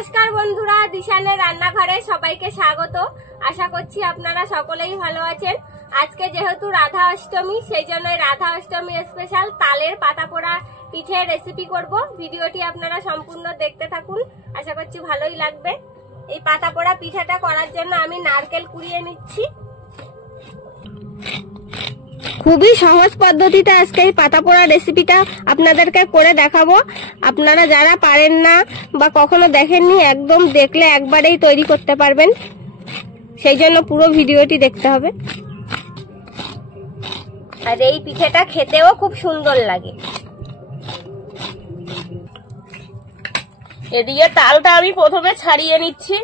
নমস্কার বন্ধুরা, দিশানের রান্নাঘরে সবাইকে স্বাগত। আশা করছি আপনারা সকলেই ভালো আছেন। আজকে যেহেতু রাধা অষ্টমী, সেই জন্য রাধা অষ্টমী স্পেশাল তালের পাতা পোড়া পিঠের রেসিপি করব। ভিডিওটি আপনারা সম্পূর্ণ দেখতে থাকুন, আশা করছি ভালোই লাগবে। এই পাতা পোড়া পিঠাটা করার জন্য আমি নারকেল কুড়িয়ে নিচ্ছি। খুবই সহজ পদ্ধতিতে আজকে এই পাতা পোড়া রেসিপিটা আপনাদেরকে করে দেখাবো। আপনারা যারা পারেন না বা কখনো দেখেননি, একদম দেখলে একবারেই তৈরি করতে পারবেন। সেই জন্য পুরো ভিডিওটি দেখতে হবে। আর এই পিঠেটা খেতেও খুব সুন্দর লাগে। এদিকে তালটা আমি প্রথমে ছাড়িয়ে নিচ্ছি।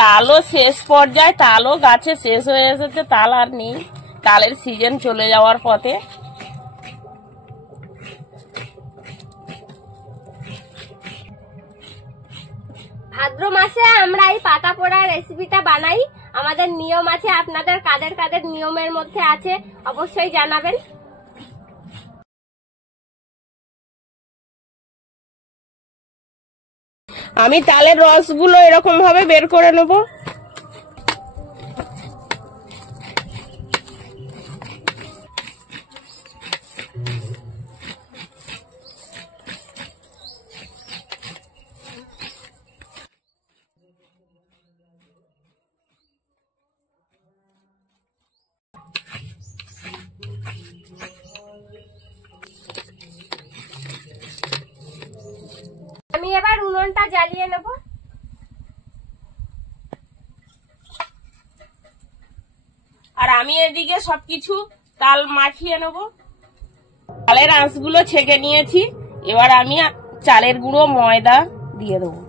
তালও শেষ পর্যায়ে, তালও গাছে শেষ হয়ে এসেছে, তাল আর নেই, তালের সিজন চলে যাওয়ার পথে। ভাদ্র মাসে আমরা এই পাতা পোড়া রেসিপিটা বানাই। আমাদের নিয়ম আছে, আপনাদের কাদের কাদের নিয়মের মধ্যে আছে অবশ্যই জানাবেন। আমি তালের রসগুলো এরকম ভাবে বের করে নেব। আমি এবার উনুনটা জ্বালিয়ে নেব। আর আমি এদিকে সবকিছু তাল মাখিয়ে নেব। তালের আঁশগুলো ছেঁকে নিয়েছি, এবার আমি চালের গুঁড়ো ময়দা দিয়ে দেবো।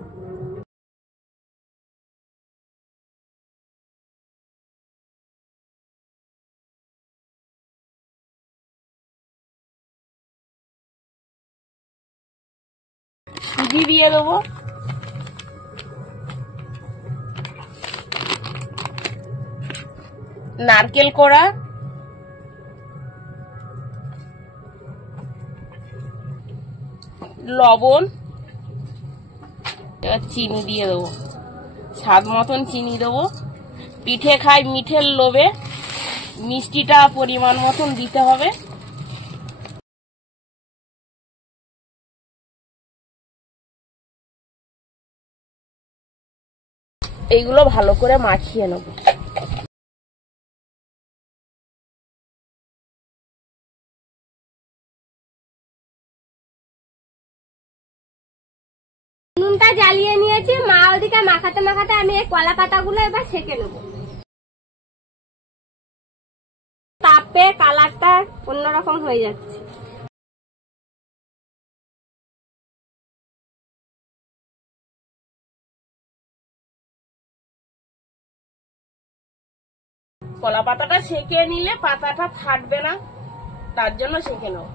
সুজি দিয়ে দেবো। নারকেল কোড়া, লবণ, এবার চিনি দিয়ে দেবো। স্বাদ মতন চিনি দেবো। পিঠে খাই মিঠের লোভে, মিষ্টিটা পরিমাণ মতন দিতে হবে। এইগুলো ভালো করে মাখিয়ে নেব। উনুনটা জ্বালিয়ে নিয়েছি, মা ওদিকে মাখাতে মাখাতে আমি এই কলা পাতাগুলো এবার সেঁকে নেব। তাপে কালারটা অন্যরকম হয়ে যাচ্ছে। কলা পাতাটা সেঁকে নিলে পাতাটা ফাটবে না, তার জন্য সেঁকে নেব।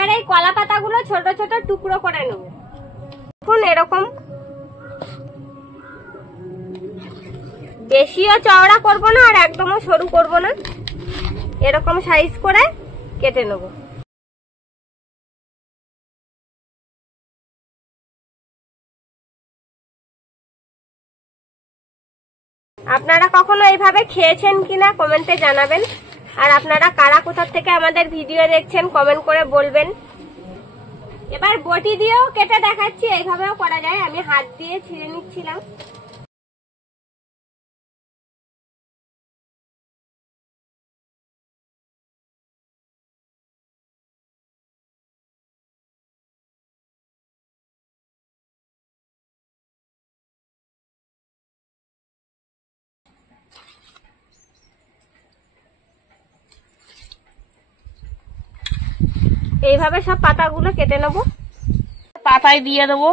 আর এই কলা পাতাগুলো ছোট ছোট টুকরো করে নেব। এখন এরকম বেশিও চওড়া করব না, আর একদমও সরু করব না, এরকম সাইজ করে কেটে নেব। আপনারা কখনো এইভাবে খেয়েছেন কিনা কমেন্টে জানাবেন। আর আপনারা কারা কোথা থেকে আমাদের ভিডিও দেখছেন কমেন্ট করে বলবেন। এবার বটি দিয়েও কেটে দেখাচ্ছি, এইভাবেও করা যায়। আমি হাত দিয়ে ছিঁড়ে নিচ্ছিলাম। এইভাবে সব পাতাগুলো কেটে নেব। পাতায় দিয়ে দেবো।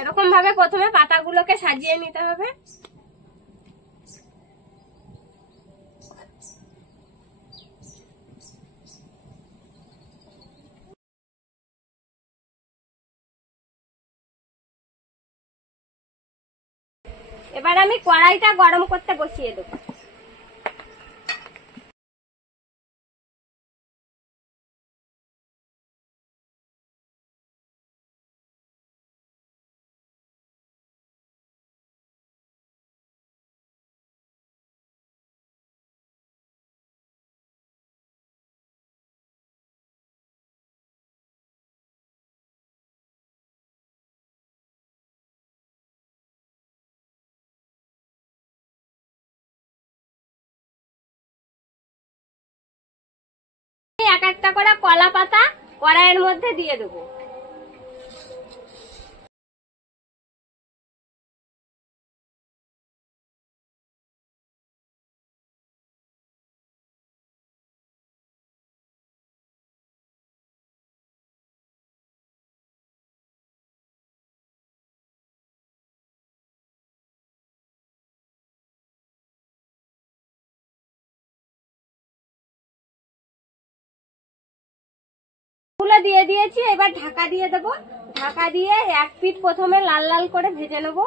এরকম ভাবে প্রথমে পাতাগুলোকে সাজিয়ে নিতে হবে। এবার আমি কড়াইটা গরম করতে বসিয়ে দেবো। এক একটা করে কলা পাতা কড়াইয়ের মধ্যে দিয়ে দেবো। গুলো দিয়ে দিয়েছি, এবার ঢাকা দিয়ে দেবো। ঢাকা দিয়ে এক পিঠ প্রথমে লাল লাল করে ভেজে নেবো।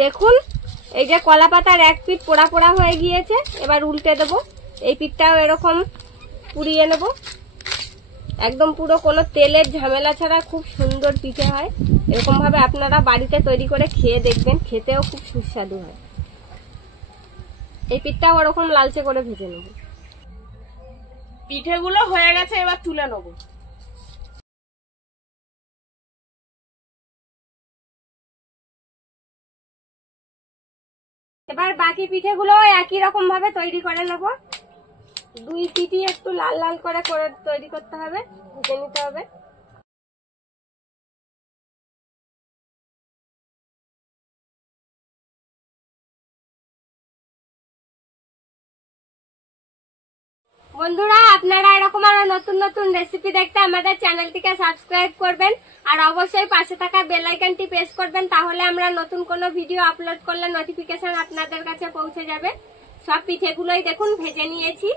দেখুন এই যে কলা পাতার এক পিঠ পোড়া পোড়া হয়ে গিয়েছে, এবার উল্টে দেবো। এই পিঠটাও এরকম পুড়িয়ে নেব, একদম পুরো কোনো তেলের ঝামেলা ছাড়া খুব সুন্দর পিঠে হয়। এরকম ভাবে আপনারা বাড়িতে তৈরি করে খেয়ে দেখবেন, খেতেও খুব সুস্বাদু হয়। এই পিঠটাও ওরকম লালচে করে ভেজে নেব। পিঠেগুলো হয়ে গেছে, এবার তুলে নেবো। এবার বাকি পিঠেগুলো একই রকম ভাবে তৈরি করে নেব। দুই পিঠই একটু লাল লাল করে তৈরি করতে হবে, ভেজে নিতে হবে। বন্ধুরা, আপনারা এরকম আরো নতুন নতুন রেসিপি দেখতে আমাদের চ্যানেলটিকে সাবস্ক্রাইব করবেন, আর অবশ্যই পাশে থাকা বেল আইকনটি প্রেস করবেন, তাহলে আমরা নতুন কোনো ভিডিও আপলোড করলে নোটিফিকেশন আপনাদের কাছে পৌঁছে যাবে। সব পিঠেগুলোই দেখুন ভেজে নিয়েছি,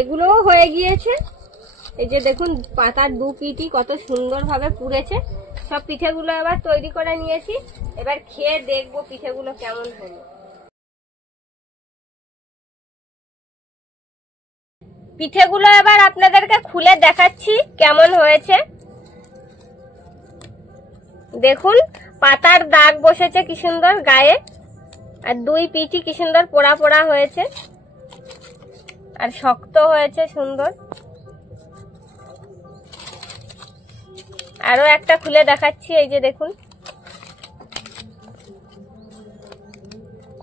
এগুলোও হয়ে গিয়েছে। এই যে দেখুন পাতার দু পিঠই কত সুন্দর ভাবে পুড়েছে। সব পিঠেগুলো এবার তৈরি করে নিয়েছি, এবার খেয়ে দেখবো পিঠেগুলো কেমন হলো। পিঠেগুলো এবার আপনাদেরকে খুলে দেখাচ্ছি কেমন হয়েছে। দেখুন পাতার দাগ বসেছে কি সুন্দর গায়ে, আর দুই পিঠই কি সুন্দর পোড়া পোড়া হয়েছে, আর শক্ত হয়েছে সুন্দর। আরো একটা খুলে দেখাচ্ছি, এই যে দেখুন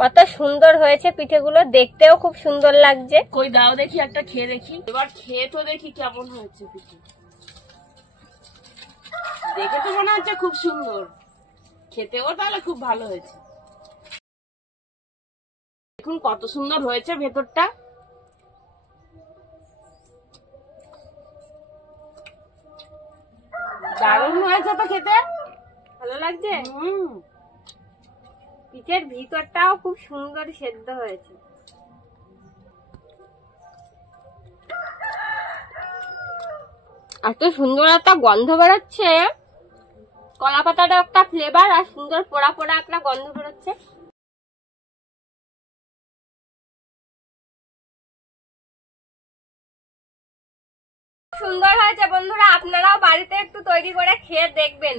কত সুন্দর হয়েছে পিঠেগুলো, দেখতেও খুব সুন্দর লাগছে। কই দাও দেখি, একটা খেয়ে দেখি। এবার খেয়ে তো দেখি কেমন হয়েছে পিঠে। দেখে তো মনে হচ্ছে খুব সুন্দর, খেতেও তাহলে খুব ভালো হয়েছে। দেখুন কত সুন্দর হয়েছে ভেতরটা। দারুণ হয়েছে তো খেতে, ভালো লাগছে। পিঠের ভিতরটাও খুব সুন্দর সেদ্ধ হয়েছে। এত সুন্দর একটা গন্ধ বেরোচ্ছে, কলা পাতাটা একটা ফ্লেভার, আর সুন্দর পোড়া পোড়া একটা গন্ধ বেরোচ্ছে। সুন্দর হয়েছে বন্ধুরা, আপনারাও বাড়িতে একটু তৈরি করে খেয়ে দেখবেন,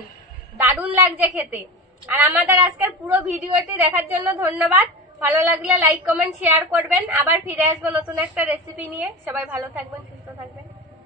দারুণ লাগছে খেতে। আর আমাদের আজকের পুরো ভিডিওটি দেখার জন্য ধন্যবাদ। ভালো লাগলে লাইক কমেন্ট শেয়ার করবেন। আবার ফিরে আসবো নতুন একটা রেসিপি নিয়ে। সবাই ভালো থাকবেন, সুস্থ থাকবেন।